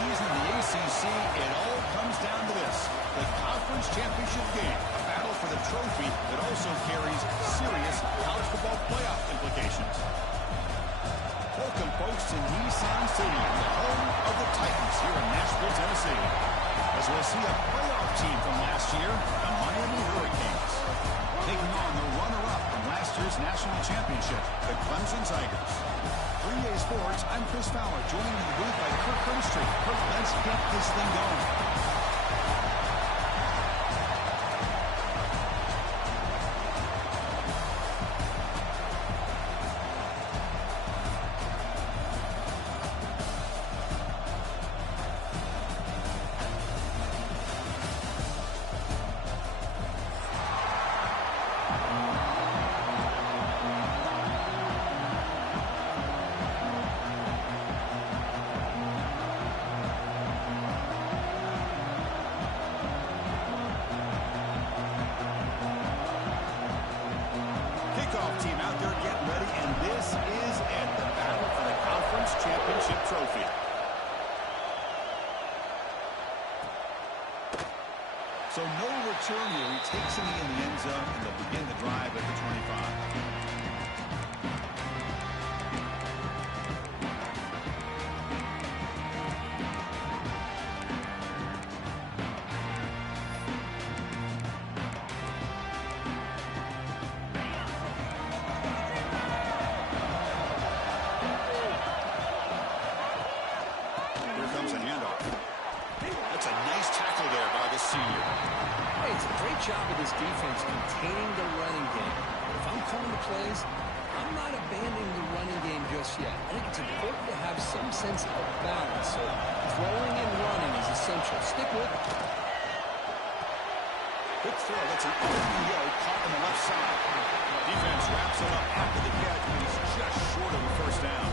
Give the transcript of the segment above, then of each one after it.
season in the ACC, it all comes down to this: the conference championship game, a battle for the trophy that also carries serious college football playoff implications. Welcome, folks, to Nissan Stadium, the home of the Titans here in Nashville, Tennessee, as we'll see a playoff team from last year, the Miami Hurricanes, taking on the runner-up from last year's national championship, the Clemson Tigers. 3A Sports, I'm Chris Fowler, joining in the booth by Kirk Herbstreit. Kirk, let's get this thing going. Team out there getting ready, and this is it, the battle for the conference championship trophy. So no return here. He takes it in the end zone, and they'll begin the drive at the 25. Hey, it's a great job of this defense containing the running game. If I'm calling the plays, I'm not abandoning the running game just yet. I think it's important to have some sense of balance. So throwing and running is essential. Stick with it. Quick throw. That's an RPO caught on the left side. Defense wraps it up after the catch, but he's just short of a first down.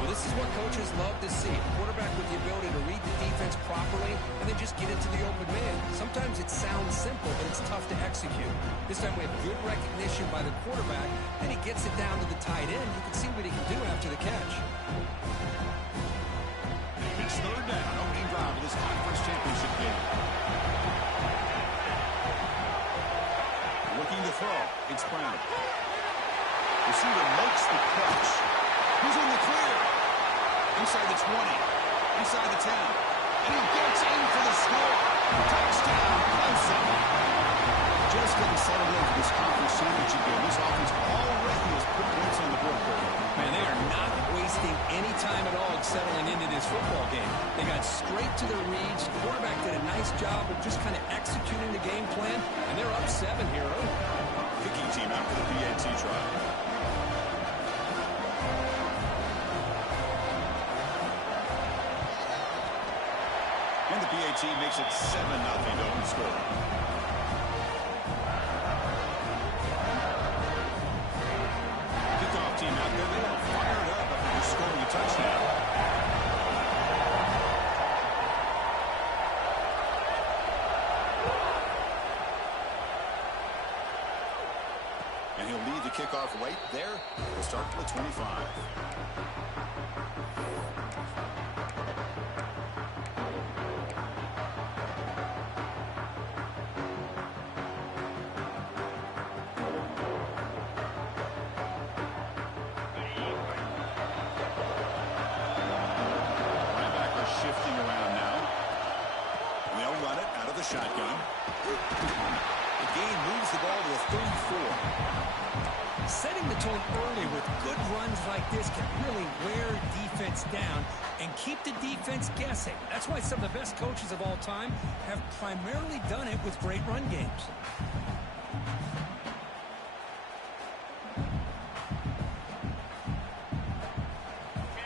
Well, this is what coaches love to see. A quarterback with the ability to read the defense properly and then just get it to the open man. Sometimes it sounds simple, but it's tough to execute. This time we have good recognition by the quarterback, and he gets it down to the tight end. You can see what he can do after the catch. It's third down, opening drive of this conference championship game. Looking to throw. It's Brown. Receiver makes the catch. He's in the clear. Inside the 20. Inside the 10. And he gets in for the score. Touchdown, Clemson. Just getting settled in for this conference championship game. This offense already has put points on the board for you. Man, they are not wasting any time at all settling into this football game. They got straight to their reads. The quarterback did a nice job of just kind of executing the game plan, and they're up 7 here early. Kicking team after the PAT trial. And the PAT makes it 7-0 to open score. Kickoff team out there. They are fired up after scoring a touchdown. And he'll lead the kickoff right there. We'll start with 25. Shotgun. The game moves the ball to a 34. Setting the tone early with good runs like this can really wear defense down and keep the defense guessing. That's why some of the best coaches of all time have primarily done it with great run games.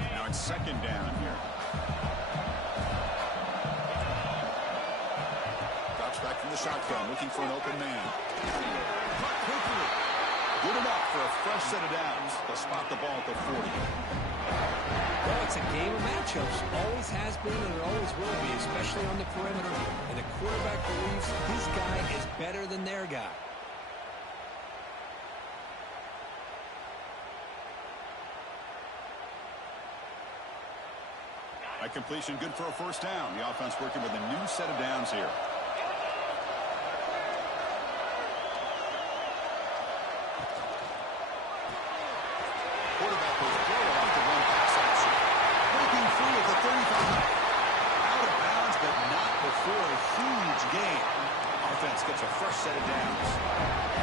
Now it's second down here. Back from the shotgun, looking for an open man. Caught quickly. Good enough for a fresh set of downs. They'll spot the ball at the 40. Well, it's a game of matchups. Always has been and it always will be, especially on the perimeter. And the quarterback believes his guy is better than their guy. A completion good for a first down. The offense working with a new set of downs here. Quarterback will throw it off the run pass action. Breaking free at the 35. Out of bounds, but not before a huge gain. Offense gets a fresh set of downs.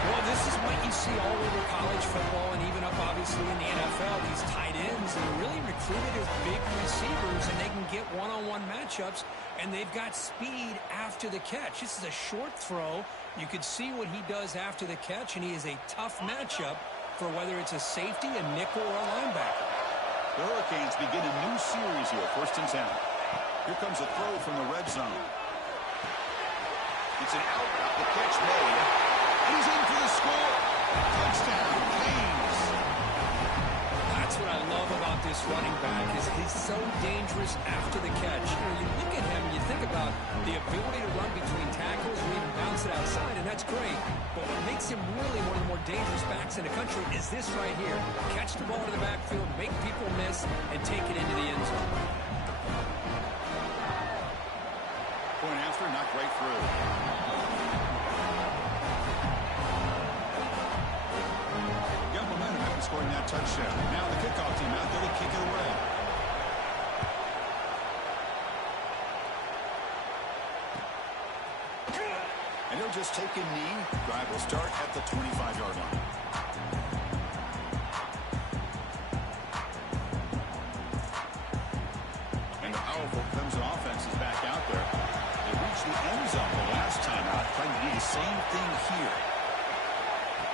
Well, this is what you see all over college football and even up, obviously, in the NFL. These tight ends that are really recruited as big receivers, and they can get one-on-one matchups, and they've got speed after the catch. This is a short throw. You could see what he does after the catch, and he is a tough matchup for whether it's a safety, a nickel, or a linebacker. The Hurricanes begin a new series here, 1st and 10. Here comes a throw from the red zone. It's an out route, the catch made, and he's in for the score. Touchdown, Canes. That's what I love about this running back is he's so dangerous after the catch. You know, you look at him and you think about the ability to run between tackles or even bounce it outside, and that's great. But what makes him really one of the more dangerous backs in the country is this right here. Catch the ball to the backfield, make people miss, and take it into the end zone. Point after, knocked right through. Got momentum after scoring that touchdown. Now the kickoff team out there to kick it away. And he'll just take a knee. Drive will start at the 25-yard line. And the powerful Clemson offense is back out there. They reached the end zone the last time out, trying to do the same thing here.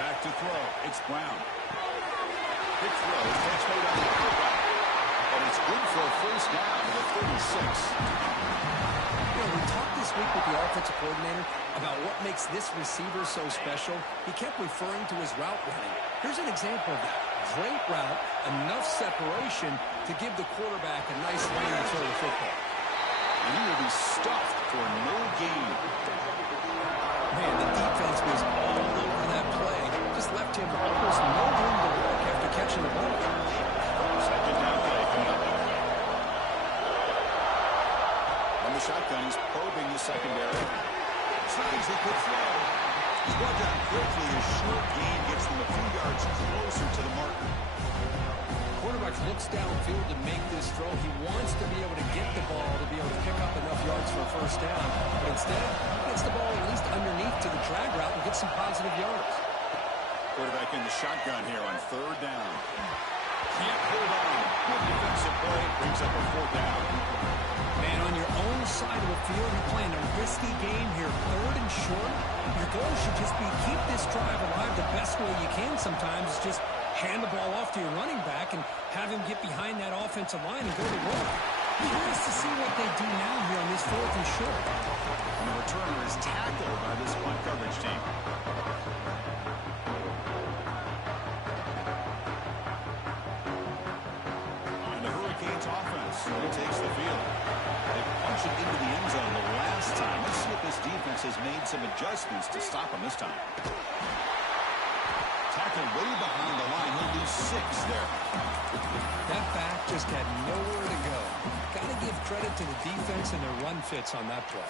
Back to throw. It's Brown. Big throw. Catch made on the outright. But it's good for a first down to the 36. You know, we talked this week with the offensive coordinator about what makes this receiver so special. He kept referring to his route running. Here's an example of that. Great route, enough separation to give the quarterback a nice lane to throw the football. And he will be stuffed for no gain. Man, the defense was all over that play. Just left him almost no room to work after catching the ball. Second down play coming up. On the shotgun, he's probing the secondary. Tries the quick throw. He's brought down quickly. A short gain gets them a few yards closer to the marker. Quarterback looks downfield to make this throw. He wants to be able to get the ball to be able to pick up enough yards for a first down. But instead, he gets the ball at least underneath to the drag route and gets some positive yards. Quarterback in the shotgun here on 3rd down. Can't hold on. Good defensive play. Brings up a 4th down. Man, on your own side of the field, you're playing a risky game here. 3rd and short. Your goal should just be keep this drive alive the best way you can sometimes. Is just hand the ball off to your running back and have him get behind that offensive line and go to work. Curious to see what they do now here on this 4th and short. And the returner is tackled by this punt coverage team. And the Hurricanes offense takes the field. They punch it into the end zone the last time. Let's see if this defense has made some adjustments to stop him this time. Tackled way behind the line. He'll lose 6 there. That back just had nowhere to go. Got to give credit to the defense and their run fits on that play.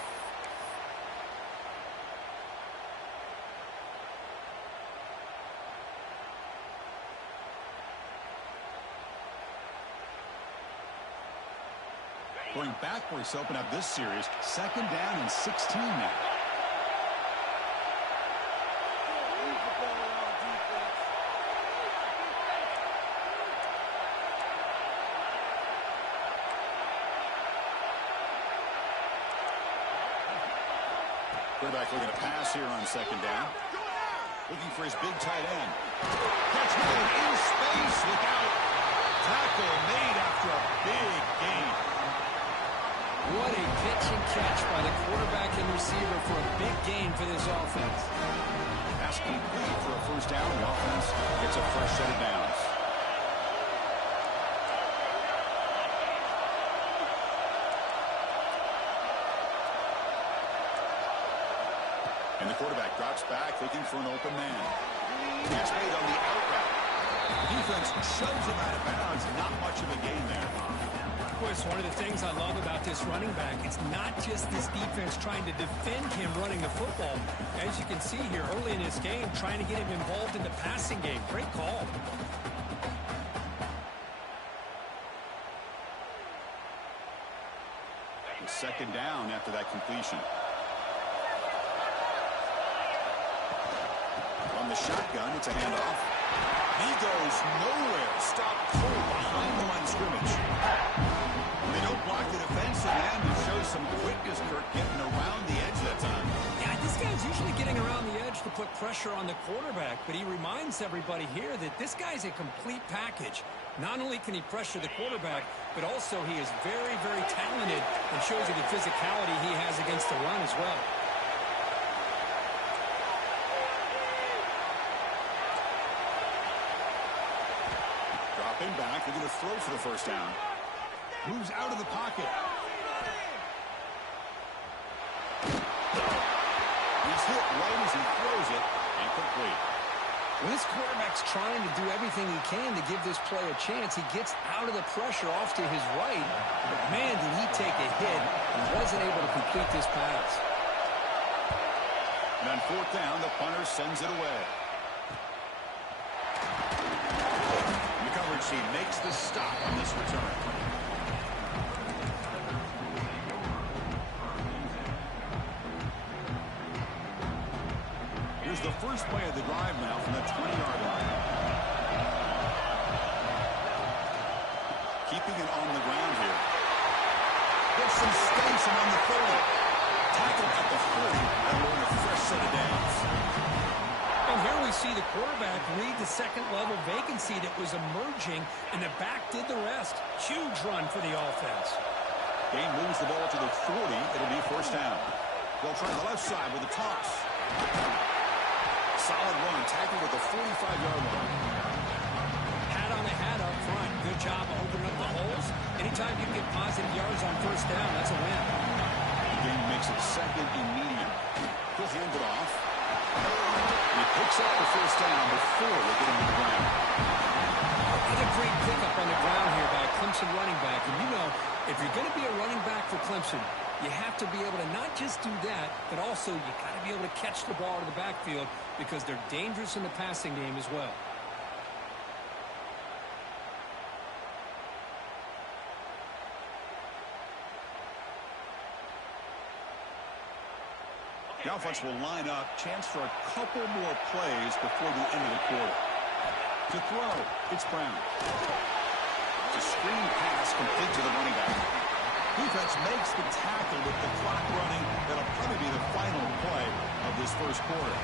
Going backwards to open up this series. 2nd down and 16 now. Quarterback looking to pass here on 2nd down. Looking for his big tight end. Catch made in space. Look out. Tackle made after a big gain. What a pitch and catch by the quarterback and receiver for a big gain for this offense. Pass complete for a first down. The offense gets a fresh set of downs. And the quarterback drops back looking for an open man. Catch made on the out route. Defense shoves him out of bounds. Not much of a gain there. Well, it's one of the things I love about this running back. It's not just this defense trying to defend him running the football. As you can see here early in this game, trying to get him involved in the passing game. Great call. Second down after that completion. From the shotgun, it's a handoff. He goes nowhere. Stopped cold behind the line of scrimmage. They don't block the defensive end and show some quickness, Kirk, getting around the edge that time. Yeah, this guy's usually getting around the edge to put pressure on the quarterback, but he reminds everybody here that this guy's a complete package. Not only can he pressure the quarterback, but also he is very, very talented and shows you the physicality he has against the run as well. Dropping back, they're going to throw for the first down. Moves out of the pocket. He's hit right as he throws it, incomplete. When this quarterback's trying to do everything he can to give this play a chance, he gets out of the pressure off to his right. But man, did he take a hit and wasn't able to complete this pass. And on fourth down, the punter sends it away. The coverage team makes the stop on this return. Here's the first play of the drive now from the 20-yard line. Keeping it on the ground here. Gets some space around the 30. Tackled at the 40 and we're in a fresh set of downs. And here we see the quarterback read the second-level vacancy that was emerging, and the back did the rest. Huge run for the offense. Game moves the ball to the 40. It'll be first down. They'll try the left side with a toss. Solid run, tackled at the 45-yard line. Hat on the hat up front. Good job of opening up the holes. Anytime you can get positive yards on first down, that's a win. The game makes it second and medium. He'll hand it off. He picks up the first down before they get him to the ground. What a great pickup on the ground here by a Clemson running back. And you know, if you're going to be a running back for Clemson, you have to be able to not just do that, but also you got to be able to catch the ball in the backfield because they're dangerous in the passing game as well. The offense will line up. Chance for a couple more plays before the end of the quarter. To throw, it's Brown. It's a screen pass complete to the running back. Defense makes the tackle with the clock running. That'll probably be the final play of this first quarter.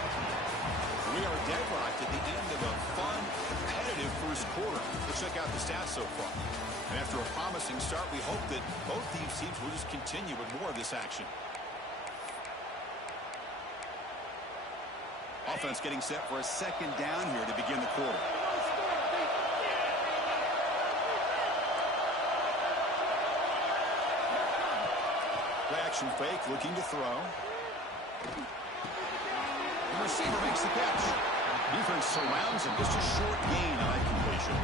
We are deadlocked at the end of a fun, competitive first quarter. Let's check out the stats so far. And after a promising start, we hope that both these teams will just continue with more of this action. Offense getting set for a second down here to begin the quarter. Play-action fake, looking to throw. The receiver makes the catch. Defense surrounds him. Just a short gain on that completion.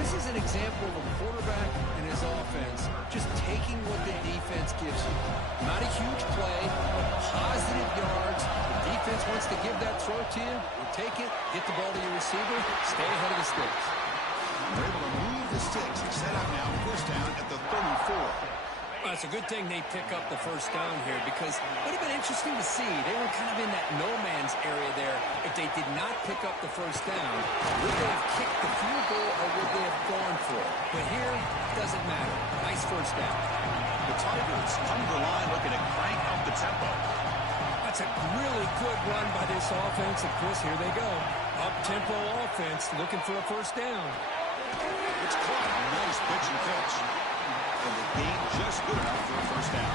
This is an example of a quarterback and his offense just taking what the defense gives him. Not a huge play, but positive yards. The defense wants to give that throw to you. You take it, get the ball to your receiver, stay ahead of the sticks. They're able to move the sticks and set up now first down at the 34. Well, it's a good thing they pick up the first down here because it would have been interesting to see. They were kind of in that no-man's area there. If they did not pick up the first down, would they have kicked the field goal or would they have gone for it? But here, it doesn't matter. Nice first down. The Tigers come to the line looking to crank up the tempo. That's a really good run by this offense. And Chris, here they go. Up-tempo offense looking for a first down. It's caught. Nice pitch and catch. And the game just good enough for a first down.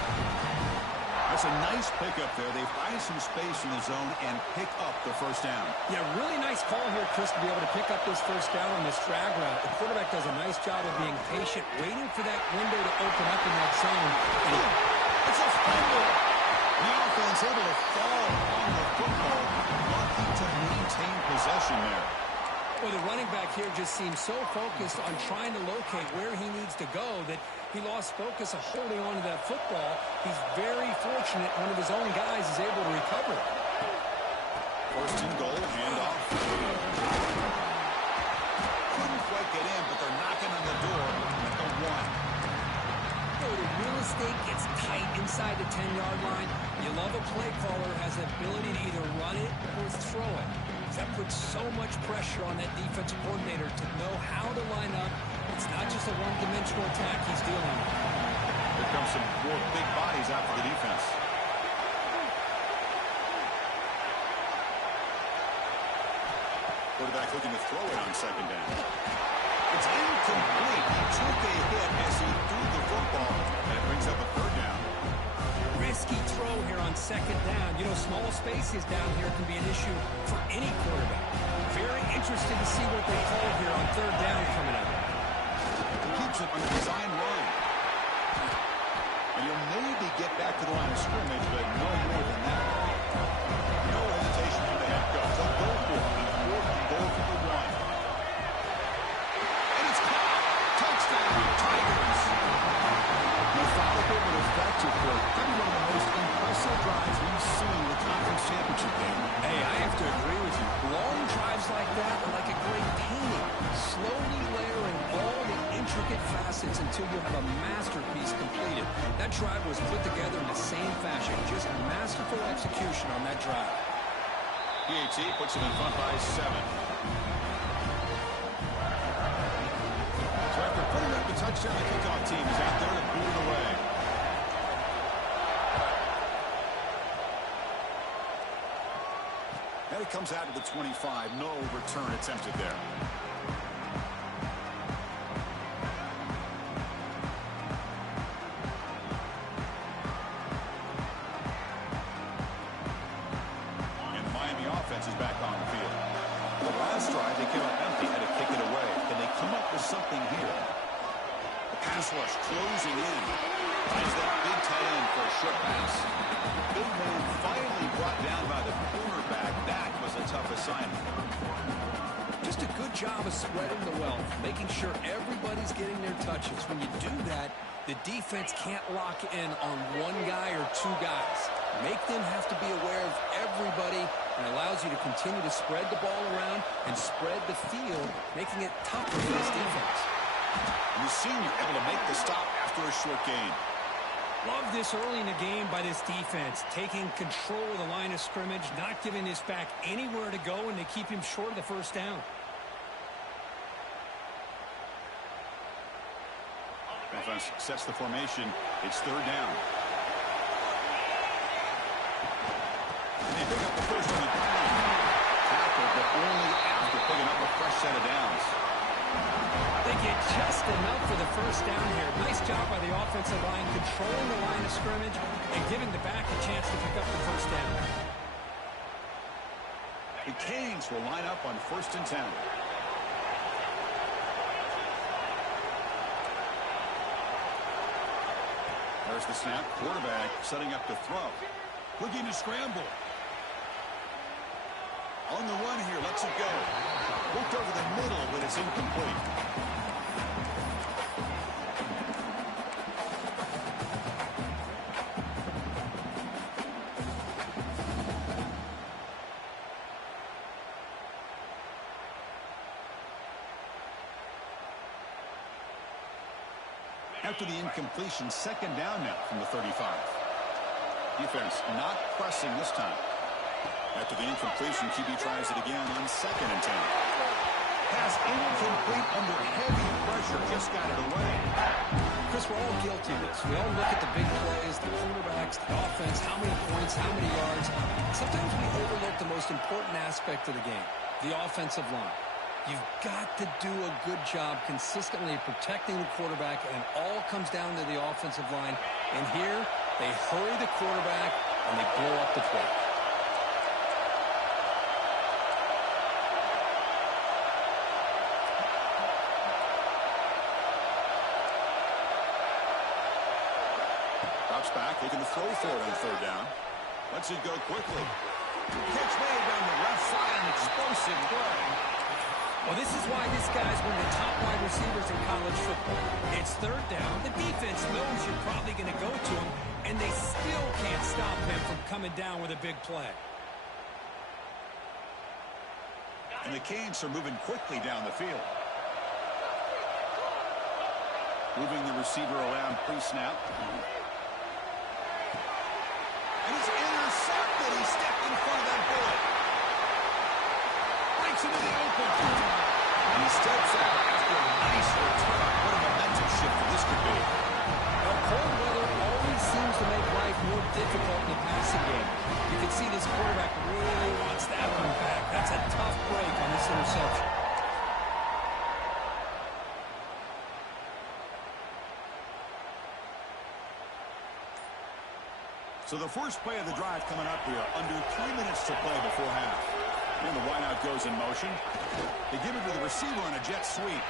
That's a nice pickup there. They find some space in the zone and pick up the first down. Yeah, really nice call here, Chris, to be able to pick up this first down on this drag route. The quarterback does a nice job of being patient, waiting for that window to open up in that zone. It's a fumble. The offense able to fall on the football, lucky to maintain possession there. Well, the running back here just seems so focused on trying to locate where he needs to go that he lost focus of holding on to that football. He's very fortunate one of his own guys is able to recover it. First and goal, handoff. Couldn't quite get in, but they're knocking on the door at the 1. The real estate gets tight inside the 10-yard line. You love a play caller who has the ability to either run it or throw it. That puts so much pressure on that defensive coordinator to know how to line up. It's not just a one-dimensional attack he's dealing with. Here comes some more big bodies out for the defense. Quarterback looking to throw it on second down. It's incomplete. He took a hit as he threw the football, and it brings up a third down. Risky throw here on second down. You know, small spaces down here can be an issue for any quarterback. Very interested to see what they call here on third down coming up. He keeps it on the design run. And he'll maybe get back to the line of scrimmage, but no more than that. No hesitation from the head coach. They'll go for it. Goal for the 1. And it's caught. Touchdown, Tigers. Methodical but effective work. Probably one of the most impressive drives we've seen in the conference championship game. Hey, I have to agree with you. Long drives like that are like a great painting. Slowly layering all the intricate facets until you have a masterpiece completed. That drive was put together in the same fashion. Just masterful execution on that drive. PAT puts him in front by 7. So after putting up the touchdown, the kickoff team is out there to boot it away. And it comes out to the 25. No return attempted there. Is back on the field. The last drive, they came up empty, had to kick it away. Can they come up with something here? The pass rush closing in. Finds that big tight end for a short pass. Big man finally brought down by the cornerback. That was a tough assignment. Just a good job of spreading the wealth, making sure everybody's getting their touches. When you do that, the defense can't lock in on one guy or two guys. Make them have to be aware of everybody, and allows you to continue to spread the ball around and spread the field, making it tougher for this defense. And the senior able to make the stop after a short gain. Love this early in the game by this defense, taking control of the line of scrimmage, not giving this back anywhere to go, and they keep him short of the first down. Offense sets the formation. It's third down. And they pick up the first on the ground. Tackle, but only after picking up a fresh set of downs. They get just enough for the first down here. Nice job by the offensive line, controlling the line of scrimmage and giving the back a chance to pick up the first down. The Canes will line up on 1st and 10. There's the snap. Quarterback setting up to throw. Looking to scramble. On the run here. Lets it go. Looked over the middle, but it's incomplete. After the incompletion, second down now from the 35. Defense not pressing this time. After the incompletion, QB tries it again on 2nd and 10. Pass incomplete under heavy pressure. Just got it away. Chris, we're all guilty of this. We all look at the big plays, the quarterbacks, the offense, how many points, how many yards. Sometimes we overlook the most important aspect of the game, the offensive line. You've got to do a good job consistently protecting the quarterback, and it all comes down to the offensive line. And here, they hurry the quarterback, and they blow up the play. Drops back, looking to throw for it on 3rd down. Lets it go quickly. Catch made down the left side, an explosive play. Well, this is why this guy's one of the top wide receivers in college football. It's third down. The defense knows you're probably going to go to him, and they still can't stop him from coming down with a big play. And the Canes are moving quickly down the field. Moving the receiver around pre-snap. And he's intercepted. He stepped in front of that bullet. Breaks into the open. And he steps out after a nice return. What a momentum shift this could be. Well, cold weather always seems to make life more difficult in the passing game. You can see this quarterback really wants that one back. That's a tough break on this interception. So the first play of the drive coming up here. Under 3 minutes to play before half. And the wideout goes in motion. They give it to the receiver on a jet sweep.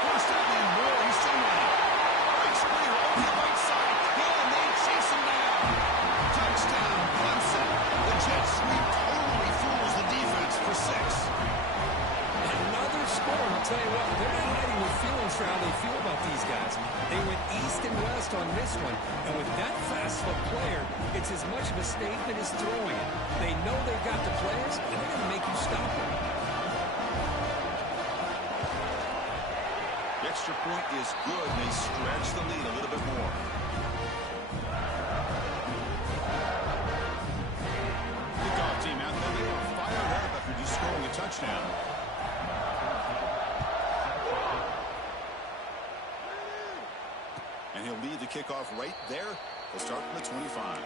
First down and more. He's still running. Breaks clear over the right side. And they chase him down. Touchdown, Clemson. The jet sweep totally fools the defense for 6. Another score. I'll tell you what, they're not hiding their feelings for how they feel about these guys. They went east and west on this one, and with that fast foot player, it's as much of a statement as throwing it. They know they've got the players, and they're going to make you stop them. The extra point is good, and they stretch the lead a little bit more. Kickoff team out there. They are fired up after just scoring a touchdown. And he'll lead the kickoff right there. They'll start from the 25.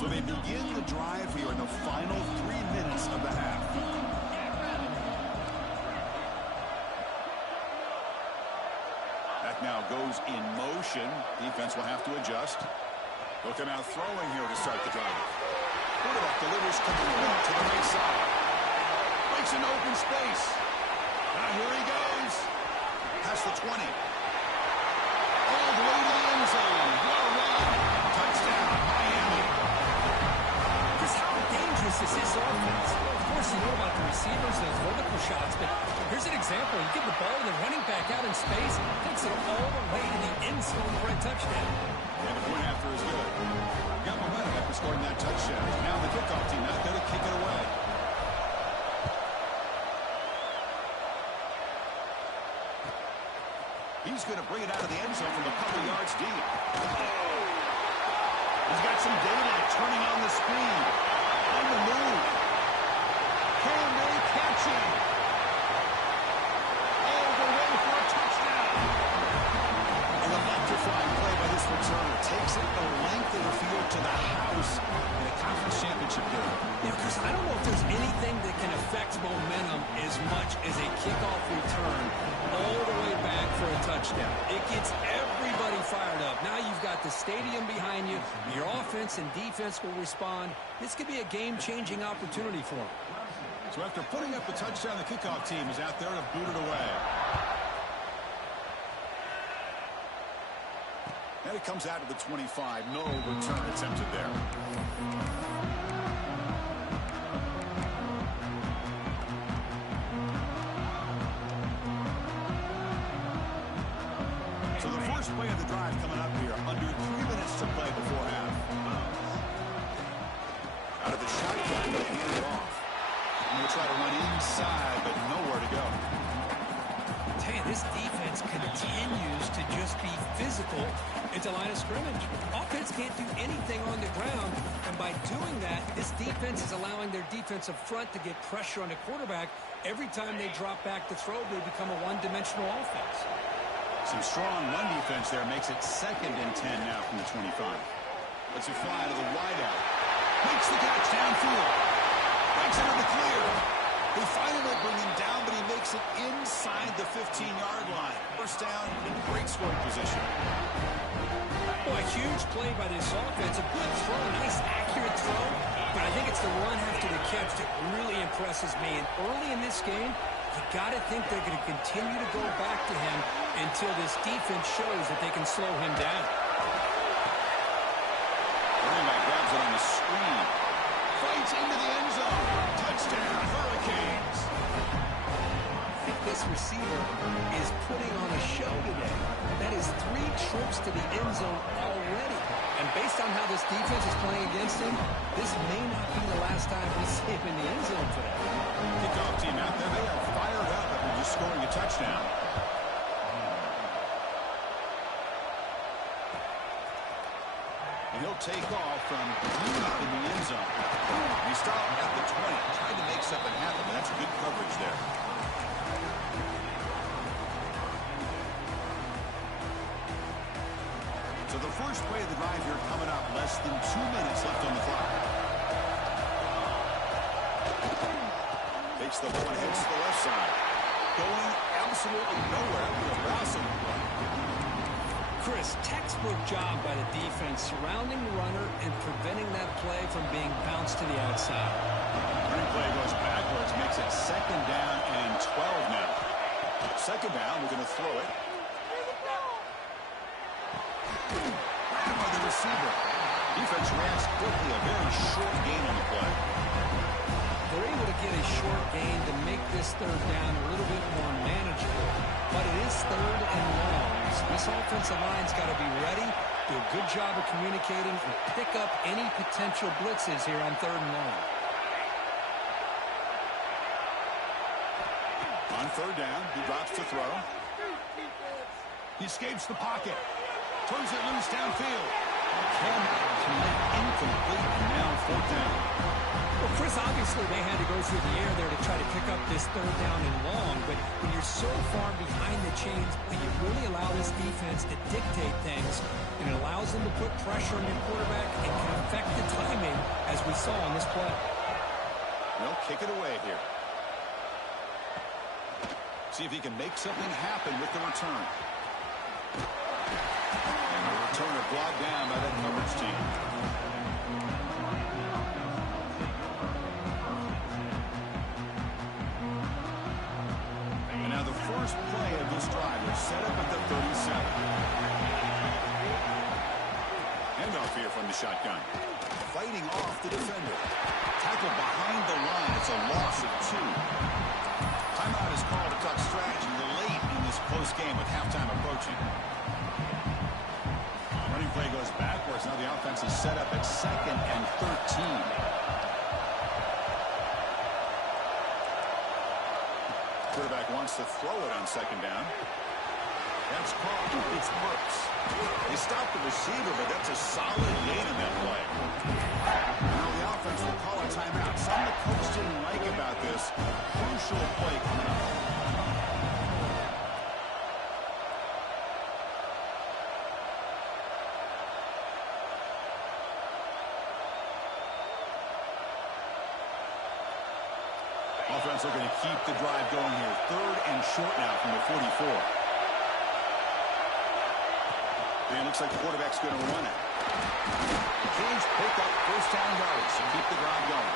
So they begin the drive here in the final 3 minutes of the half. Now goes in motion. Defense will have to adjust. They'll come out throwing here to start the drive. Quarterback delivers complete to the right side. Breaks into open space. Now here he goes. Past the 20. All the way to the end zone. What a run. Touchdown, Miami. Just how dangerous is this offense? Of course, you know about the receivers, those vertical shots, but here's an example. You give the ball to the running back out in space, takes it all the way to the end zone for a touchdown. And the point after is good. Got momentum after scoring that touchdown. Now the kickoff team out there to kick it away. He's going to bring it out of the end zone from a couple yards deep. He's got some data turning on the speed. On the move. Can they catch him? All the way for a touchdown. An electrifying play by this returner. Takes it the length of the field to the house in a conference championship game. Yeah, because I don't know if there's anything that can affect momentum as much as a kickoff return all the way back for a touchdown. It gets everybody fired up. Now you've got the stadium behind you. Your offense and defense will respond. This could be a game-changing opportunity for them. So after putting up the touchdown, the kickoff team is out there to boot it away. And it comes out to the 25. No return attempted there. So the first play of the drive coming up here. Under 3 minutes to play before half. Out of the shotgun, they hand it off. And they'll try to run inside, but nowhere to go. Tell you, this defense continues to just be physical at the line of scrimmage. Offense can't do anything on the ground, and by doing that, this defense is allowing their defensive front to get pressure on the quarterback. Every time they drop back to throw, they become a one-dimensional offense. Some strong run defense there makes it 2nd and 10 now from the 25. Let's it fly to the wideout. Makes the catch downfield. Breaks into the clear. They finally bring him down, but he makes it inside the 15-yard line. First down in great scoring position. Well, a huge play by this offense. A good throw, nice accurate throw. But I think it's the run after the catch that really impresses me. And early in this game, you got to think they're going to continue to go back to him until this defense shows that they can slow him down. Running back grabs it on the screen. Fights into the end zone. Touchdown, Hurricanes. I think this receiver is putting on a show today. That is 3 trips to the end zone already. And based on how this defense is playing against him, this may not be the last time we see him in the end zone today. Kickoff team out there. They are fired up after just scoring a touchdown. And he'll take off from deep in the end zone. He stopped at the 20, trying to make something happen, but that's good coverage there. So the first play of the drive here coming up, less than 2 minutes left on the clock. Takes the ball and heads to the left side. Going absolutely nowhere. Awesome. Chris, textbook job by the defense surrounding the runner and preventing that play from being bounced to the outside. Running play goes backwards, makes it second down and 12 now. Second down, we're going to throw it. Grabbed by the receiver. Defense reacts quickly, a very short gain on the play. They're able to get a short gain to make this third down a little bit more manageable. But it is third and long. So this offensive line's got to be ready, do a good job of communicating, and pick up any potential blitzes here on third and long. On third down, he drops to throw. He escapes the pocket. Turns it loose downfield. Cannot connect, incomplete, and now fourth down. Well, Chris, obviously they had to go through the air there to try to pick up this third down and long, but when you're so far behind the chains, you really allow this defense to dictate things, and it allows them to put pressure on your quarterback and can affect the timing, as we saw on this play. They'll kick it away here. See if he can make something happen with the return. And the returner brought down by that coverage team. And now the first play of this drive is set up at the 37. Handoff here from the shotgun. Fighting off the defender. Tackle behind the line. It's a loss of 2. Timeout is called to talk strategy late in this close game with halftime approaching. Running play goes backwards. Now the offense is set up at 2nd and 13. Quarterback wants to throw it on 2nd down. That's caught. It's Burks. They stopped the receiver, but that's a solid gain in that play. Now the offense will call a timeout. Something the coach didn't like about this. Crucial play coming up. Offense looking to keep the drive going here. 3rd and short now from the 44. And it looks like the quarterback's going to run it. The Canes pick up first down yards and keep the drive going.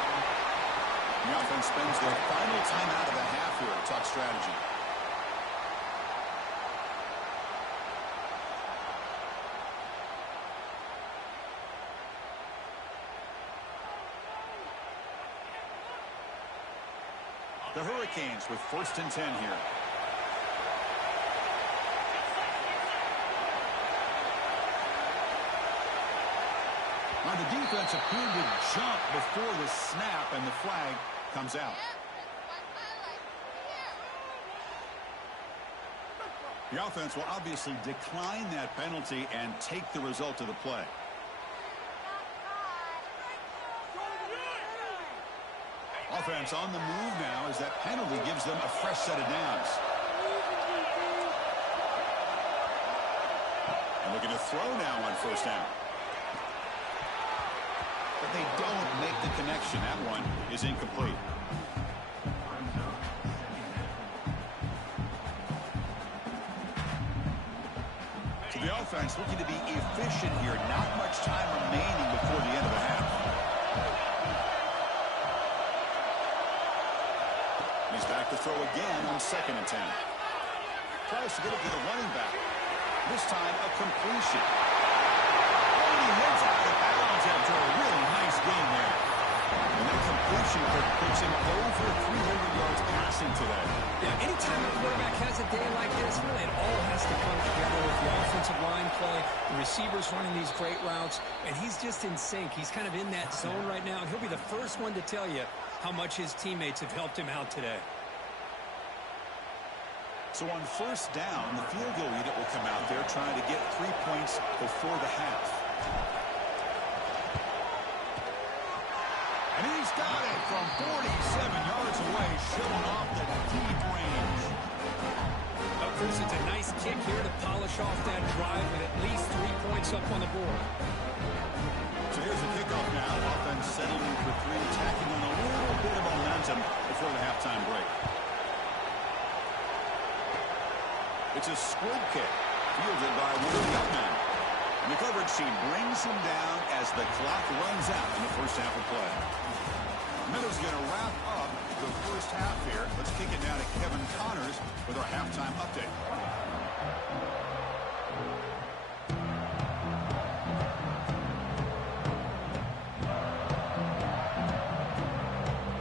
The offense spends their final timeout of the half here to talk strategy. The Hurricanes with 1st and 10 here. Now the defense appeared to jump before the snap, and the flag comes out. The offense will obviously decline that penalty and take the result of the play. Offense on the move now as that penalty gives them a fresh set of downs. And looking to throw now on 1st down. But they don't make the connection. That one is incomplete. So the offense looking to be efficient here. Not much time remaining before the end of the half. He's back to throw again on 2nd and 10. Tries to get it to the running back. This time a completion. And he heads out of bounds after a really nice game there. And that completion puts him over 300 yards passing today. Yeah, anytime a quarterback has a day like this, really it all has to come together with the offensive line play, the receivers running these great routes, and he's just in sync. He's kind of in that zone right now, and he'll be the first one to tell you how much his teammates have helped him out today. So on 1st down, the field goal unit will come out there trying to get 3 points before the half. And he's got it from 47 yards away, showing off the deep range. Of course, it's a nice kick here to polish off that drive with at least 3 points up on the board. So here's the kickoff now. Offense settling for 3, tacking on a little bit of momentum before the halftime break. It's a squib kick, fielded by one of the up men. And the coverage team brings him down as the clock runs out in the first half of play. Meadows going to wrap up the first half here. Let's kick it now to Kevin Connors with our halftime update.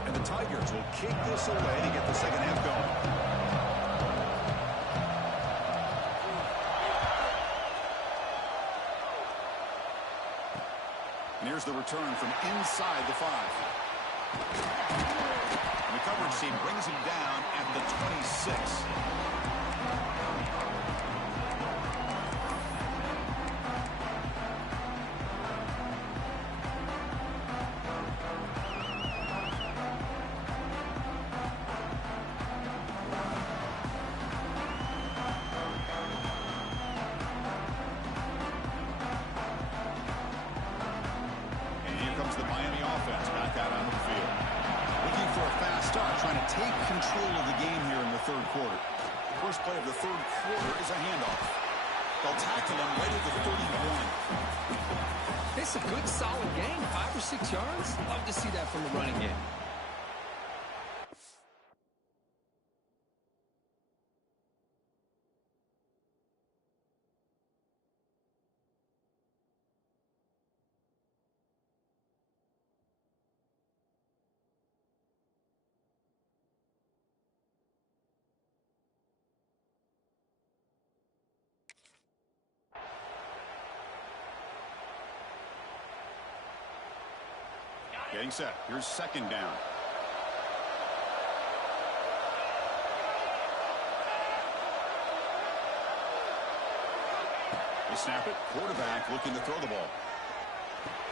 And the Tigers will kick this away to get the second half going. And here's the return from inside the 5. And the coverage team brings him down at the 26. The Miami offense back out onto the field. Looking for a fast start, trying to take control of the game here in the 3rd quarter. First play of the 3rd quarter is a handoff. They'll tackle him right at the 31. It's a good, solid game, 5 or 6 yards. Love to see that from the running game. Getting set. Here's 2nd down. They snap it. Quarterback looking to throw the ball.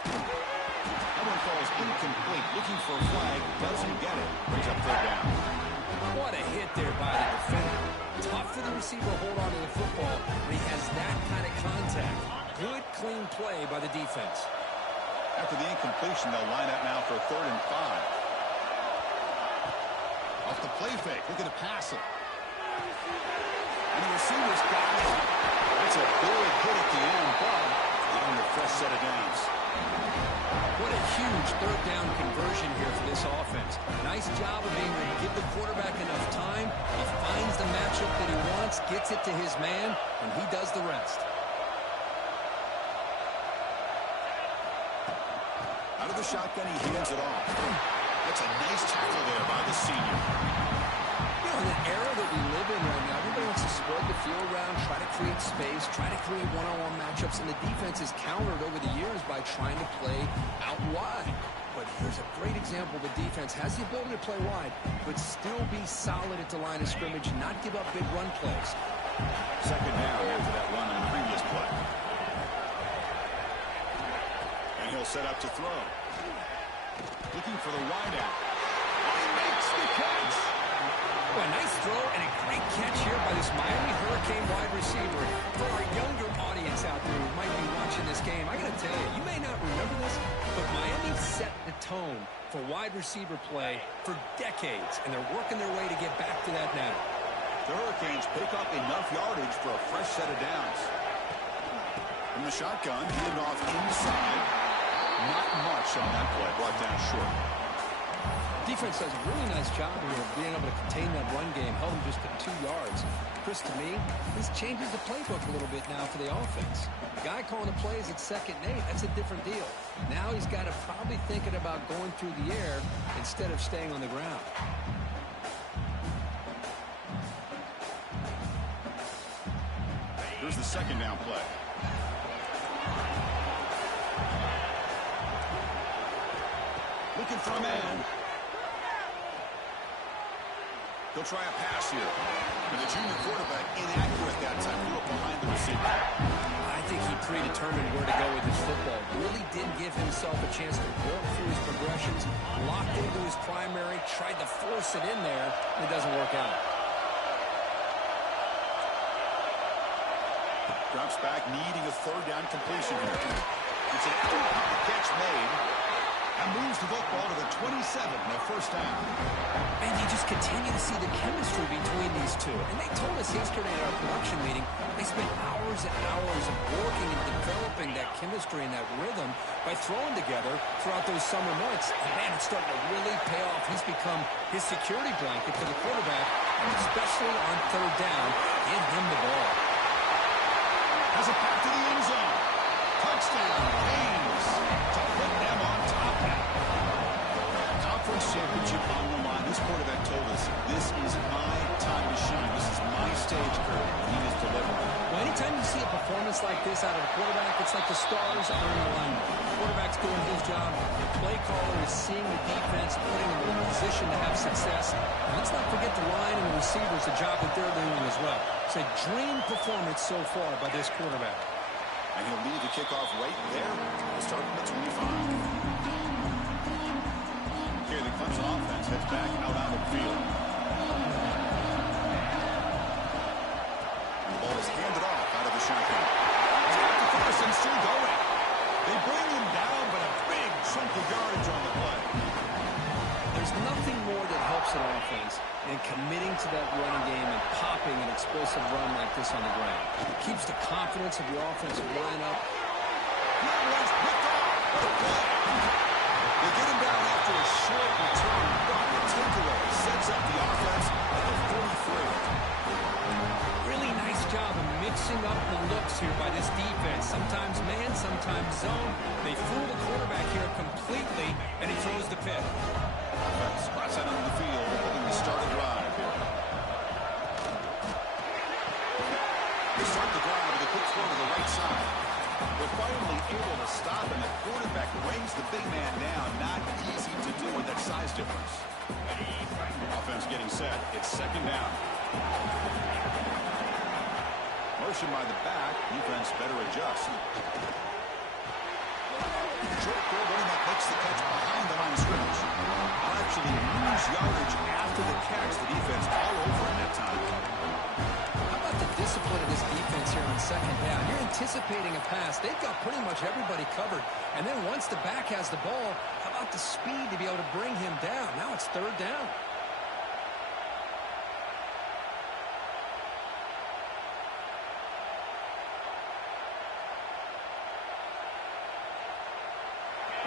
That one falls incomplete. Looking for a flag. Doesn't get it. Brings up 3rd down. What a hit there by the defender. Tough for the receiver to hold on to the football when he has that kind of contact. Good, clean play by the defense. After the incompletion, they'll line up now for 3rd and 5. Off the play fake, looking to pass it. And the receiver's got it. That's a big hit at the end, but on the fresh set of downs. What a huge 3rd down conversion here for this offense. Nice job of being able to give the quarterback enough time. He finds the matchup that he wants, gets it to his man, and he does the rest. Out of the shotgun, he hands it off. That's a nice tackle there by the senior. You know, in the era that we live in right now, everybody wants to spread the field around, try to create space, try to create one-on-one matchups, and the defense is countered over the years by trying to play out wide. But here's a great example. The defense has the ability to play wide, but still be solid at the line of scrimmage and not give up big run plays. 2nd down after that run on the previous play. And he'll set up to throw. Looking for the wideout. He makes the catch. Well, a nice throw and a great catch here by this Miami Hurricane wide receiver. For our younger audience out there who might be watching this game, I got to tell you, you may not remember this, but Miami set the tone for wide receiver play for decades, and they're working their way to get back to that now. The Hurricanes pick up enough yardage for a fresh set of downs. From the shotgun, handed off inside. Not much on that play. Brought down short. Defense does a really nice job here of being able to contain that run game. Held him just to 2 yards. Chris, to me, this changes the playbook a little bit now for the offense. The guy calling the plays at 2nd and 8, that's a different deal. Now he's got to probably thinking about going through the air instead of staying on the ground. Here's the 2nd down play. Looking for a man. He'll try a pass here. And the junior quarterback inaccurate that time. Threw it behind the receiver. I think he predetermined where to go with his football. Really didn't give himself a chance to work through his progressions. Locked into his primary. Tried to force it in there. And it doesn't work out. Drops back, needing a 3rd down completion here. It's an out catch made. And moves the football to the 27, their 1st down. And you just continue to see the chemistry between these two. And they told us yesterday at our production meeting, they spent hours and hours of working and developing that chemistry and that rhythm by throwing together throughout those summer months. And man, it's starting to really pay off. He's become his security blanket for the quarterback, and especially on 3rd down, give him the ball. Has it back to the end zone. Touchdown, Canes, to put them on top now. Conference championship on the line. This quarterback told us, this is my time to shine. This is my stage curve. He is delivering. Well, anytime you see a performance like this out of a quarterback, it's like the stars are in alignment. The quarterback's doing his job. The play caller is seeing the defense, putting him in a position to have success. And let's not forget the line and the receivers, the job that they're doing as well. It's a dream performance so far by this quarterback. And he'll lead the kickoff right there. We'll start from the 25. Here, the Clemson offense heads back out on the field. And the ball is handed off out of the shotgun. He's got the first and still going. They bring him down, but a big chunk of yardage on the play. There's nothing more that helps an offense than committing to that running game and popping an explosive run like this on the ground. It keeps the confidence of your offensive lineup. That one's picked off. What a play. They get him down after a short return, but the takeaway sets up the offense at the 43. Really nice job of mixing up the looks here by this defense. Sometimes man, sometimes zone. They fool the quarterback here completely, and he throws the pick. Offense spots out on the field, hoping to start a drive here. They start the drive with a quick throw to the right side. They're finally able to stop, and the quarterback brings the big man down. Not easy to do with that size difference. Offense getting set. It's 2nd down. Motion by the back. Defense better adjust. Short throw, running back makes the catch behind the line of scrimmage. I'll actually lose yardage after the catch. The defense all over in that time. How about the discipline of this defense here on 2nd down? You're anticipating a pass. They've got pretty much everybody covered. And then once the back has the ball, how about the speed to be able to bring him down? Now it's 3rd down.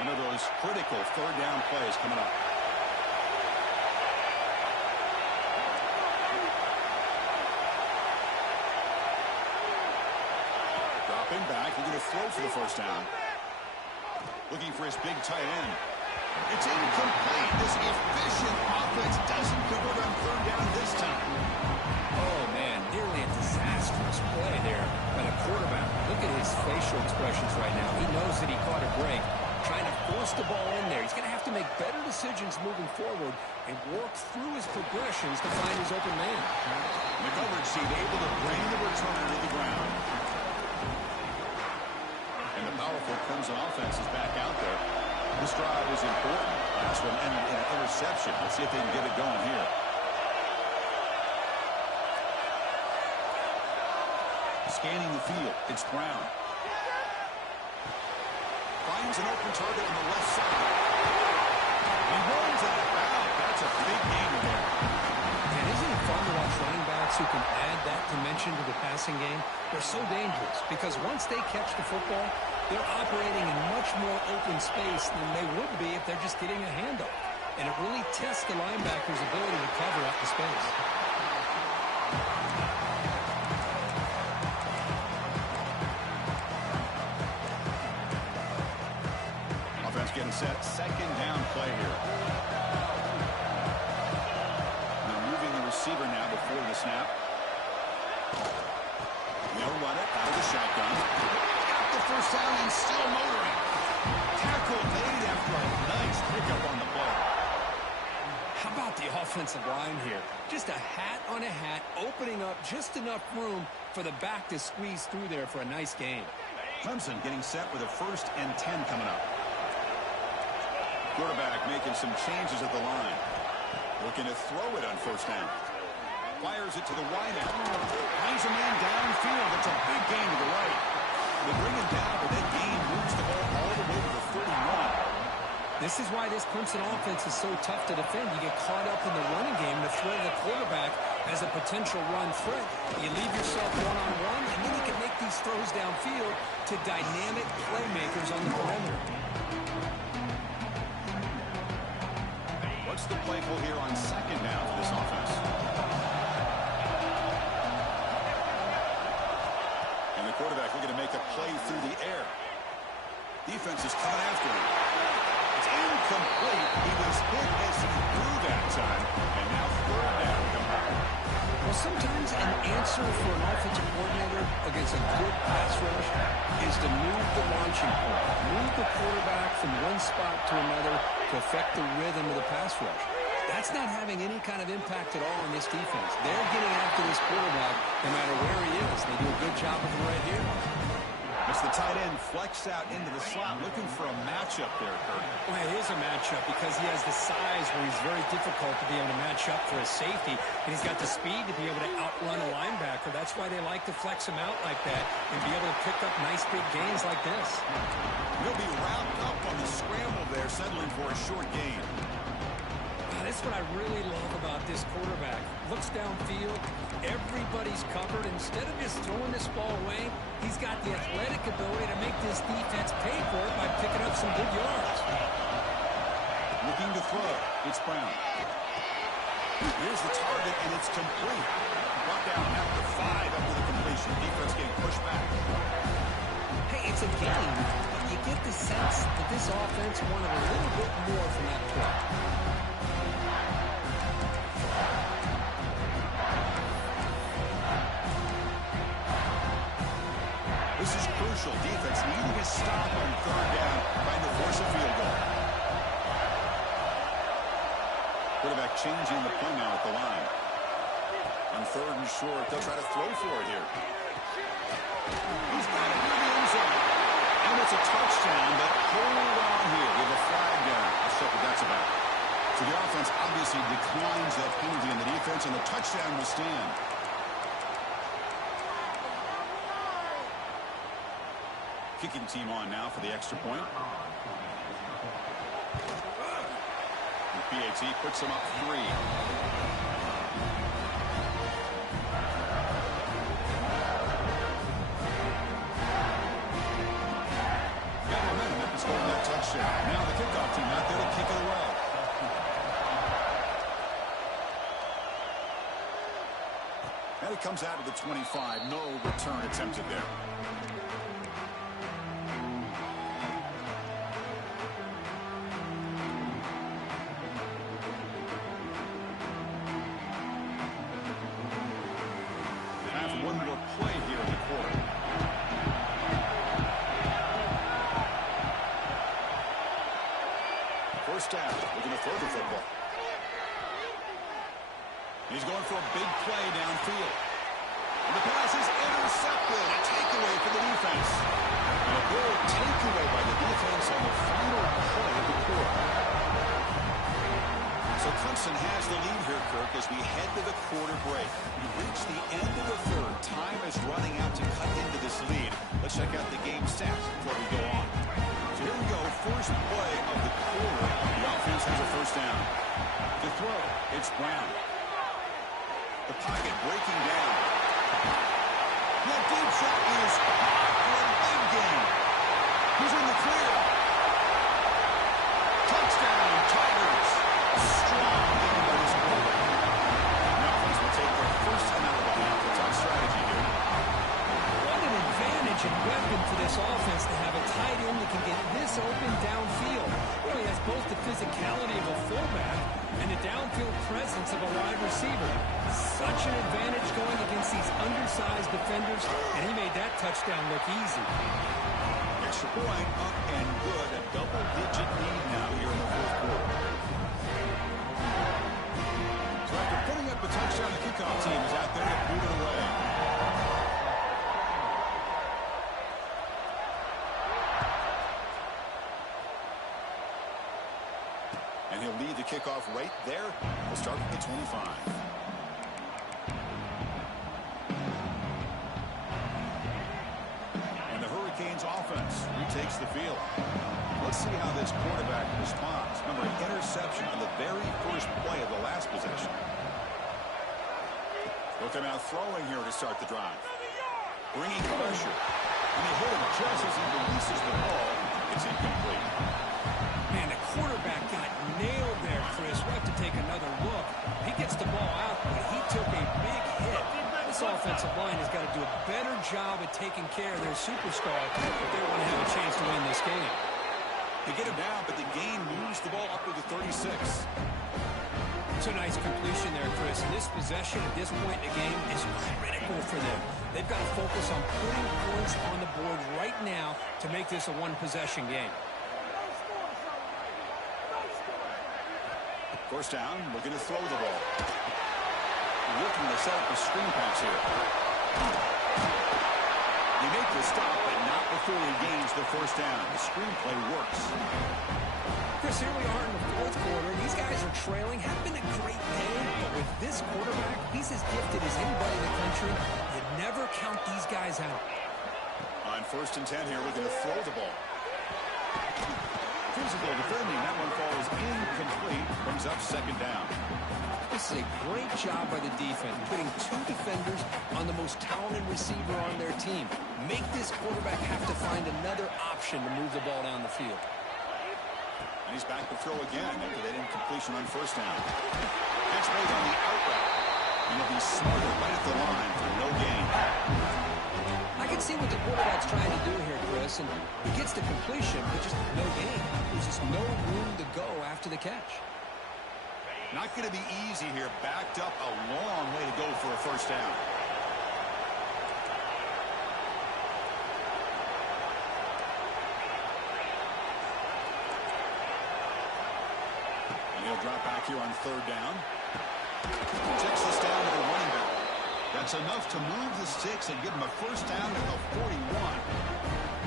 One of those critical 3rd down plays coming up. Dropping back, looking to throw for the 1st down. Looking for his big tight end. It's incomplete. This efficient offense doesn't convert on 3rd down this time. Oh, man, nearly a disastrous play there by the quarterback. Look at his facial expressions right now. He knows that he caught a break. Trying to force the ball in there. He's going to have to make better decisions moving forward and work through his progressions to find his open man. The coverage team able to bring the returner to the ground. And the powerful Clemson offense is back out there. This drive is important. Last one ended in an interception. Let's see if they can get it going here. Scanning the field. It's Brown. Finds an open target on the left side. He runs out of bounds. That's a big gain there. And isn't it fun to watch running backs quarterbacks who can add that dimension to the passing game, they're so dangerous because once they catch the football, they're operating in much more open space than they would be if they're just getting a handoff. And it really tests the linebacker's ability to cover up the space. Offense getting set. Second down play here. Now moving the receiver now before the snap. They'll run it out of the shotgun. Got the first down and still motoring. Tackle made after a nice pickup on the play. How about the offensive line here? Just a hat on a hat, opening up just enough room for the back to squeeze through there for a nice gain. Clemson getting set with a 1st and 10 coming up. Quarterback making some changes at the line. Looking to throw it on 1st down. Fires it to the wide out. Finds a man downfield. It's a big gain to the right. They bring him down, but that gain moves the ball all the way to the 31. This is why this Clemson offense is so tough to defend. You get caught up in the running game to throw the quarterback as a potential run threat. You leave yourself one-on-one, and then you can make these throws downfield to dynamic playmakers on the perimeter. What's the play call here on 2nd down for this offense? And the quarterback looking to make a play through the air. Defense is coming after him. It's incomplete. He was hit as he threw that time. And now 3rd down coming up. Well, sometimes an answer for an offensive coordinator against a good pass rush is to move the launching point, move the quarterback from one spot to another to affect the rhythm of the pass rush. That's not having any kind of impact at all on this defense. They're getting after this quarterback no matter where he is. They do a good job of it right here. It's the tight end flexed out into the slot, looking for a matchup there, Kurt. Well, it is a matchup because he has the size where he's very difficult to be able to match up for his safety, and he's got the speed to be able to outrun a linebacker. That's why they like to flex him out like that and be able to pick up nice big gains like this. He'll be wrapped up on the scramble there, settling for a short gain. That's what I really love about this quarterback. Looks downfield, everybody's covered. Instead of just throwing this ball away, he's got the athletic ability to make this defense pay for it by picking up some good yards. Looking to throw. It's Brown. Here's the target, and it's complete. Brought down at the 5 after the completion. Defense getting pushed back. Hey, it's a game, but you get the sense that this offense wanted a little bit more from that play. This is crucial. Defense needing a stop on 3rd down, trying to force a field goal. Quarterback changing the play now at the line. On 3rd and short, they'll try to throw for it here. He's got it near the end zone. And it's a touchdown, but hold on here. Give a flag down. Let's check what that's about. So the offense obviously declines that penalty in the defense, and the touchdown will stand. Kicking team on now for the extra point. And PAT puts them up 3. Got momentum after scoring that touchdown. Now the kickoff team out there to kick it away. And it comes out of the 25. No return attempted there. One more play here in the quarter. First down, looking to throw the football. He's going for a big play downfield. And the pass is intercepted. A takeaway for the defense. And a good takeaway by the defense on the final play of the quarter. So Clemson has the lead here, Kirk, as we head to the quarter break. We reach the end of the 3rd. Time is running out to cut into this lead. Let's check out the game stats before we go on. So here we go. First play of the quarter. The offense has a 1st down. To throw, it's Brown. The pocket breaking down. That deep shot is for a big gain. He's in the clear. Touchdown, Tigers. Strong game by this quarterback. The offense will take their first time out of the half. A tough strategy here. What an advantage and weapon for this offense to have a tight end that can get this open downfield. Really has both the physicality of a fullback and the downfield presence of a wide receiver. Such an advantage going against these undersized defenders, and he made that touchdown look easy. Extra point up and good. A double-digit lead now here in the fourth quarter. So after putting up a touchdown, the kickoff team is out there to boot it away. And he'll lead the kickoff right there. We'll start at the 25. And the Hurricanes offense retakes the field. Let's see how this quarterback responds. Remember, an interception on the very first play of the last possession. They'll come out throwing here to start the drive. Bringing pressure. And they hit him just as he releases the ball. It's incomplete. Man, the quarterback got nailed there, Chris. We'll have to take another look. He gets the ball out, but he took a big hit. This offensive line has got to do a better job at taking care of their superstar if they want to have a chance to win this game. They get him down, but the game moves the ball up to the 36. It's a nice completion there, Chris. And this possession at this point in the game is critical for them. They've got to focus on putting points on the board right now to make this a one-possession game. First down, looking to throw the ball. Looking to set up a screen pass here. They make the stop, but not before he gains the first down. The screenplay works. Chris, here we are in the fourth quarter. These guys are trailing. Have been a great day, but with this quarterback, he's as gifted as anybody in the country. You never count these guys out. On first and 10 here, looking to throw the ball. Physical defending. That one falls incomplete. Brings up second down. This is a great job by the defense, putting two defenders on the most talented receiver on their team. Make this quarterback have to find another option to move the ball down the field. And he's back to throw again after that incompletion on first down. Catch made on the out route. And he'll be smarted right at the line for no gain. I can see what the quarterback's trying to do here, Chris, and he gets the completion, but just no gain. There's just no room to go after the catch. Not going to be easy here. Backed up a long way to go for a first down. And he'll drop back here on third down. Takes this down to the running back. That's enough to move the sticks and give him a first down at the 41.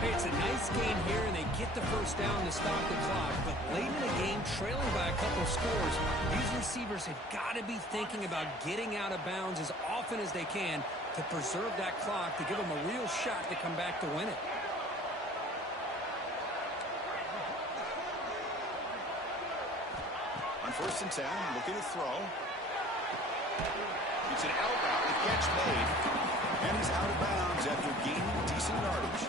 Hey, it's a nice gain here, and they get the first down to stop the clock. But late in the game, trailing by a couple of scores, these receivers have got to be thinking about getting out of bounds as often as they can to preserve that clock, to give them a real shot to come back to win it. On first and 10, looking to throw. It's an out route with catch made. And he's out of bounds after gaining decent yardage.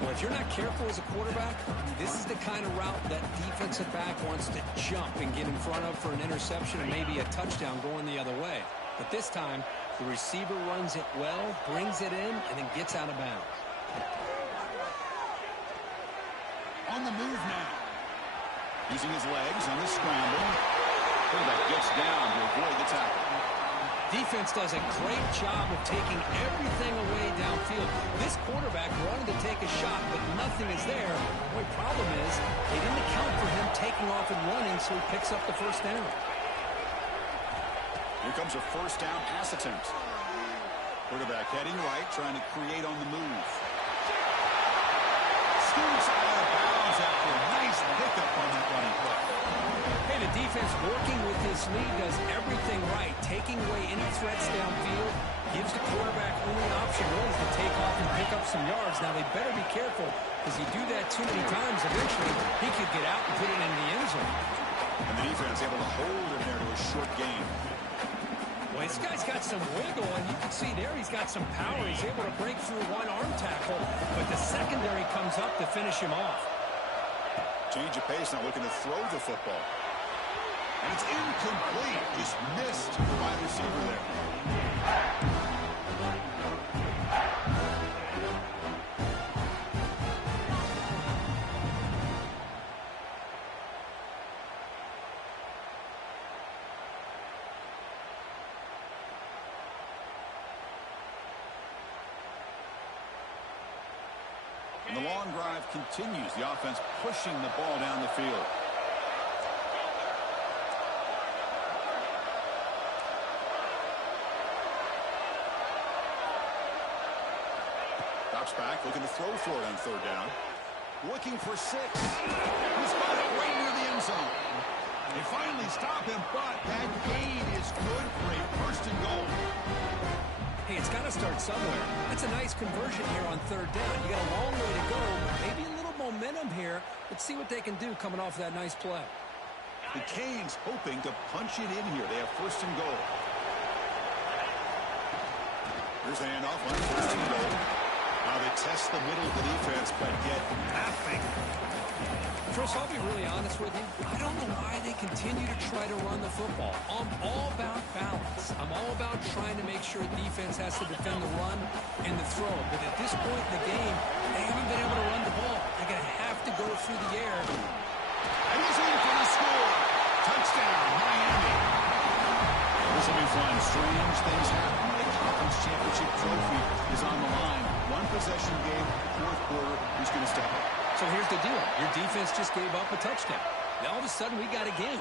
Well, if you're not careful as a quarterback, this is the kind of route that defensive back wants to jump and get in front of for an interception and maybe a touchdown going the other way. But this time, the receiver runs it well, brings it in, and then gets out of bounds. On the move now. Using his legs on the scramble. Quarterback gets down to avoid the tackle. Defense does a great job of taking everything away downfield. This quarterback wanted to take a shot, but nothing is there. The only problem is they didn't account for him taking off and running, so he picks up the first down. Here comes a first down pass attempt. Quarterback heading right, trying to create on the move. Scoots out of bounds after a nice pickup on that running play. Hey, the defense working with this lead does everything right, taking away any threats downfield, gives the quarterback only option really is to take off and pick up some yards. Now, they better be careful, because you do that too many times, eventually he could get out and put it in the end zone. And the defense able to hold him there to a short gain. Well, this guy's got some wiggle, and you can see there he's got some power. He's able to break through one arm tackle, but the secondary comes up to finish him off. Change of pace, now looking to throw the football. And it's incomplete. Just missed the wide receiver there. And the long drive continues. The offense pushing the ball down the field. Drops back, looking to throw for it on third down. Looking for 6. He's got it right near the end zone. They finally stop him, but that gain is good for a first and goal. Hey, it's got to start somewhere. That's a nice conversion here on third down. You got a long way to go, but maybe a little momentum here. Let's see what they can do coming off that nice play. The Canes hoping to punch it in here. They have first and goal. Here's the handoff on first and goal. Now they test the middle of the defense, but get nothing. Chris, I'll be really honest with you. I don't know why they continue to try to run the football. I'm all about balance. I'm all about trying to make sure defense has to defend the run and the throw. But at this point in the game, they haven't been able to run the ball. They're going to have to go through the air. And he's in for the score. Touchdown, Miami. This will be fun. Strange things happen when a conference championship trophy is on the line. One possession game, fourth quarter. Who's going to step up? So here's the deal. Your defense just gave up a touchdown. Now all of a sudden we got a game.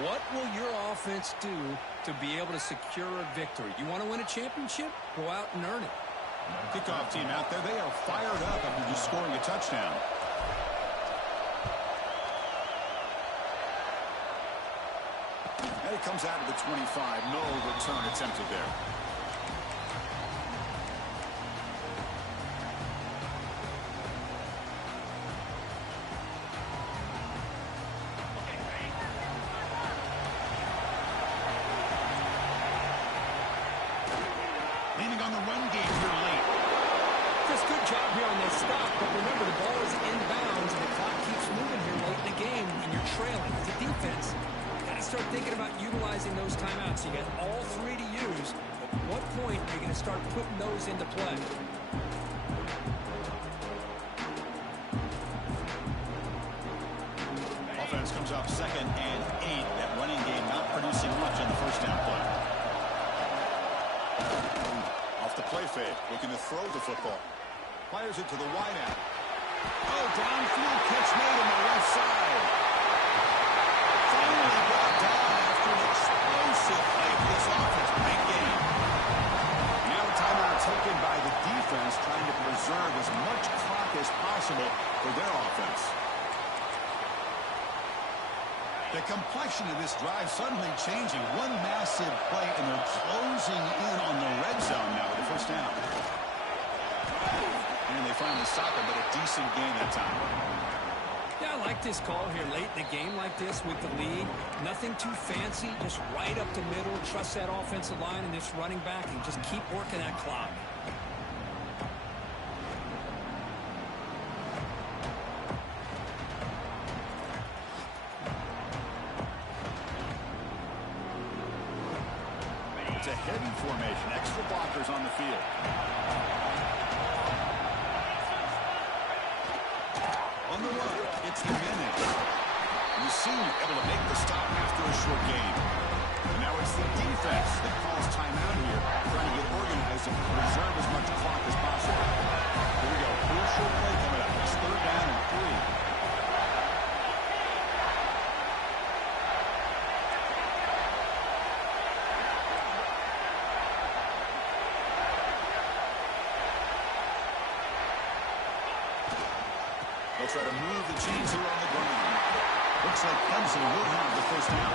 What will your offense do to be able to secure a victory? You want to win a championship? Go out and earn it. Kickoff team out there. They are fired up after just scoring a touchdown. And it comes out of the 25. No return attempted there. Leaning on the run game here late. Chris, good job here on this stop, but remember the ball is inbounds and the clock keeps moving here late in the game and you're trailing. As a defense, you got to start thinking about utilizing those timeouts. You got all 3 to use. At what point are you going to start putting those into play? Offense comes up 2nd and 8. That running game not producing much on the first down play. Off the play fake, looking to throw the football. Fires it to the wideout. Oh, downfield catch made on the left side. Finally brought down after an explosive play for this offense. Big game. Now a timeout taken by the defense, trying to preserve as much clock as possible for their offense. The complexion of this drive suddenly changing. One massive play, and they're closing in on the red zone now with the first down. And they finally stop it, but a decent gain that time. Yeah, I like this call here late in the game like this with the lead. Nothing too fancy, just right up the middle. Trust that offensive line and this running back and just keep working that clock. It's a heavy formation. Extra blockers on the field. On the run, it's Jimenez. You see, able to make the stop after a short gain. And now it's the defense that calls timeout here, trying to get organized and preserve as much clock as possible. Here we go. Crucial play coming up. It's 3rd down and 3. They'll try to move the chains here on the ground. Looks like Clemson will have the first down.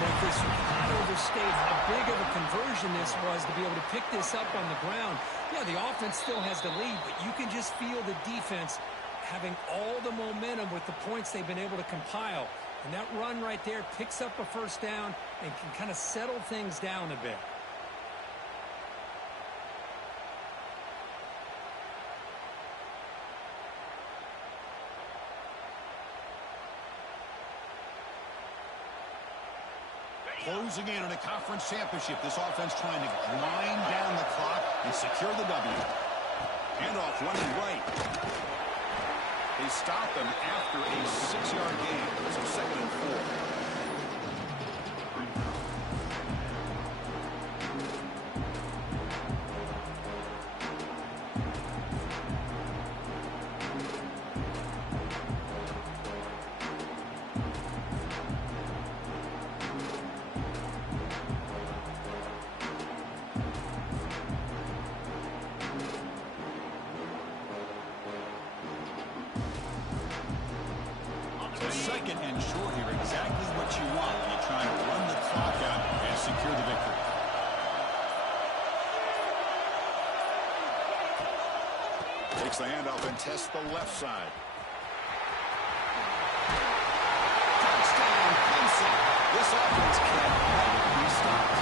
But Chris, you cannot overstate how big of a conversion this was to be able to pick this up on the ground. Yeah, the offense still has the lead, but you can just feel the defense having all the momentum with the points they've been able to compile. And that run right there picks up a first down and can kind of settle things down a bit. Closing in on a conference championship, this offense trying to grind down the clock and secure the W. Handoff running right. They stop him after a 6-yard gain, so 2nd and 4. Second and short here, exactly what you want when you're trying to run the clock out and secure the victory. Takes the handoff and tests the left side. Touchdown, Clemson. This offense can't be stopped.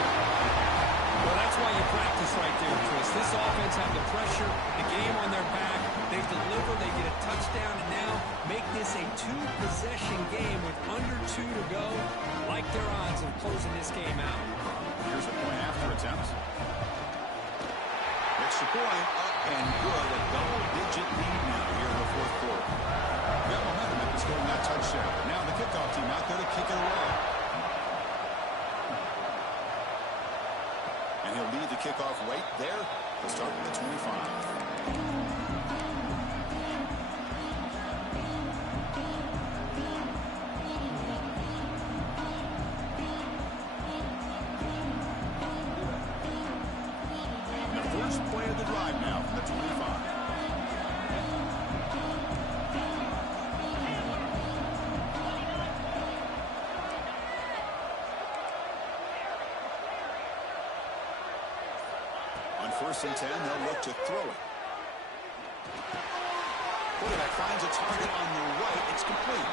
Well, that's why you practice right there, Chris. This offense have the pressure, the game on their back. They deliver, they get a touchdown, and now make this a 2-possession game with under 2 to go. Like their odds of closing this game out. Here's the point after attempt. Extra point, up and good. A double-digit lead now here in the 4th quarter. Got momentum after scoring that touchdown. Now the kickoff team out there to kick it away. And he'll lead the kickoff right there to start with the 25. Play of the drive now from the 25. On 1st and 10, they'll look to throw it. Quarterback finds a target on the right. It's complete.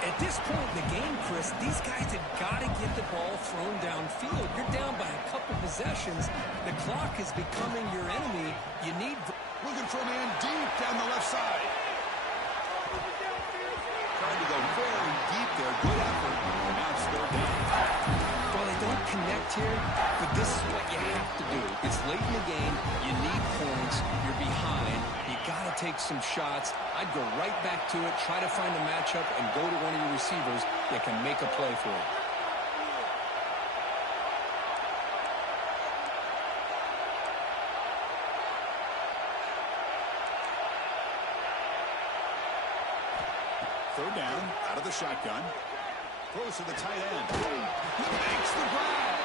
At this point in the game, Chris, these guys have got to get the ball thrown downfield. You're down by a couple possessions. The clock is becoming your enemy. You need... Looking for a man deep down the left side. Trying to go very deep there. Good effort. And now it's 3rd down. Well, they don't connect here, but this is what you have to do. It's late in the game. You need points. You're behind. You got to take some shots. I'd go right back to it, try to find a matchup, and go to one of your receivers that can make a play for you. Third down, out of the shotgun. Throws to the tight end. He makes the grab.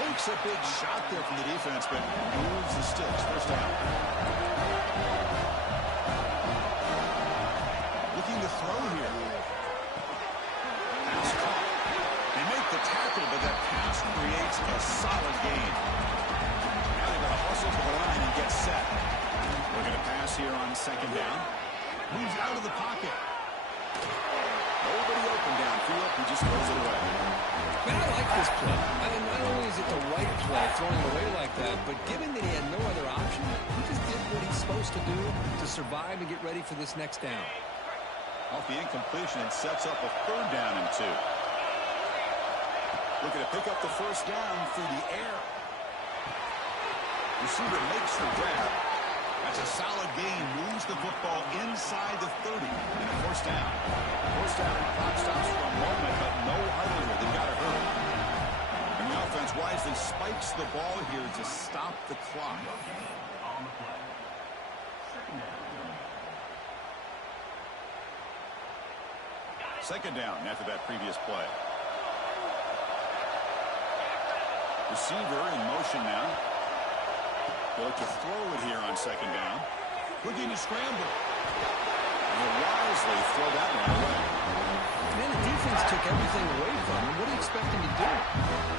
Takes a big shot there from the defense, but moves the sticks. First down. Looking to throw here. Pass caught. They make the tackle, but that pass creates a solid gain. Now they're going to hustle to the line and get set. We're going to pass here on 2nd down. Moves out of the pocket. Nobody open downfield. He just throws it away. Man, I like this play. I mean, not only is it the right play, throwing it away like that, but given that he had no other option, he just did what he's supposed to do to survive and get ready for this next down. Off the incompletion, it sets up a 3rd down and 2. Looking to pick up the first down through the air. Receiver makes the grab. That's a solid gain. Moves the football inside the 30. And a first down. First down. Clock stops for a moment, but no huddle here. They've got to hurry. And the offense wisely spikes the ball here to stop the clock. Second down after that previous play. Receiver in motion now. They'll look to throw it here on 2nd down. Looking to scramble. And he'll wisely throw that one away. Man, the defense took everything away from him. What do you expect him to do?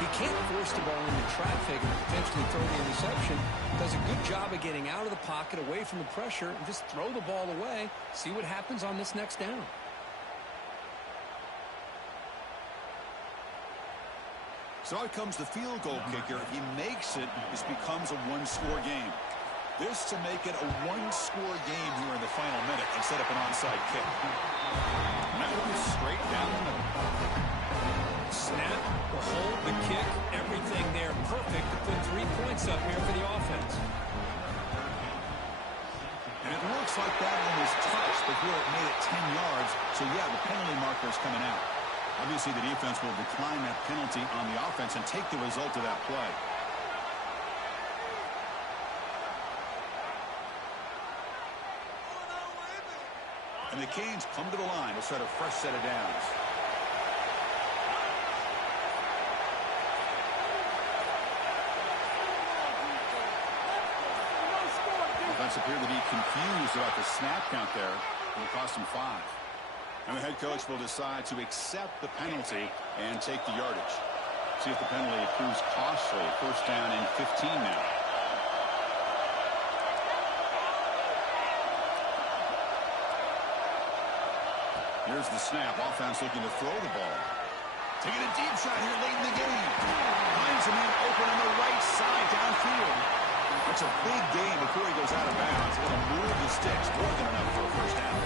He can't force the ball into traffic and potentially throw the interception. Does a good job of getting out of the pocket, away from the pressure, and just throw the ball away. See what happens on this next down. So out comes the field goal kicker. If he makes it, this becomes a one-score game. This to make it a one-score game here in the final minute and set up an onside kick. And that one is straight down the middle. Snap, the hold, the kick, everything there perfect to put 3 points up here for the offense. And it looks like that one was touched before it made it 10 yards. So, yeah, the penalty marker is coming out. Obviously, the defense will decline that penalty on the offense and take the result of that play. And the Canes come to the line to set a fresh set of downs. Offense appeared to be confused about the snap count there. It cost him 5. And the head coach will decide to accept the penalty and take the yardage. See if the penalty proves costly. First down and 15 now. Here's the snap. Offense looking to throw the ball. Taking a deep shot here late in the game. Finds a man open on the right side downfield. It's a big gain before he goes out of bounds. It'll move the sticks more than enough for a first down.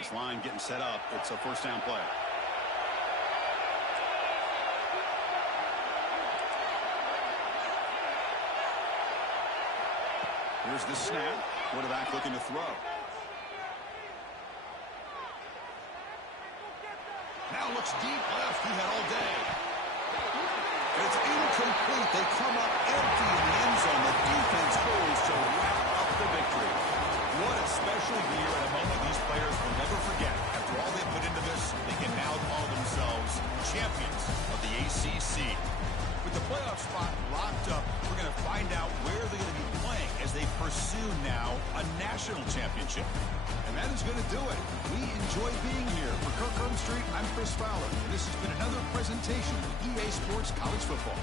This line getting set up. It's a first down play. Here's the snap. Quarterback looking to throw. Now looks deep left. He had all day. It's incomplete. They come up empty in the end zone. The defense holds to wrap up the victory. What a special year and a moment these players will never forget. After all they put into this, they can now call themselves champions of the ACC. With the playoff spot locked up, we're going to find out where they're going to be playing as they pursue now a national championship. And that is going to do it. We enjoy being here. For Kirk Street, I'm Chris Fowler. And this has been another presentation of EA Sports College Football.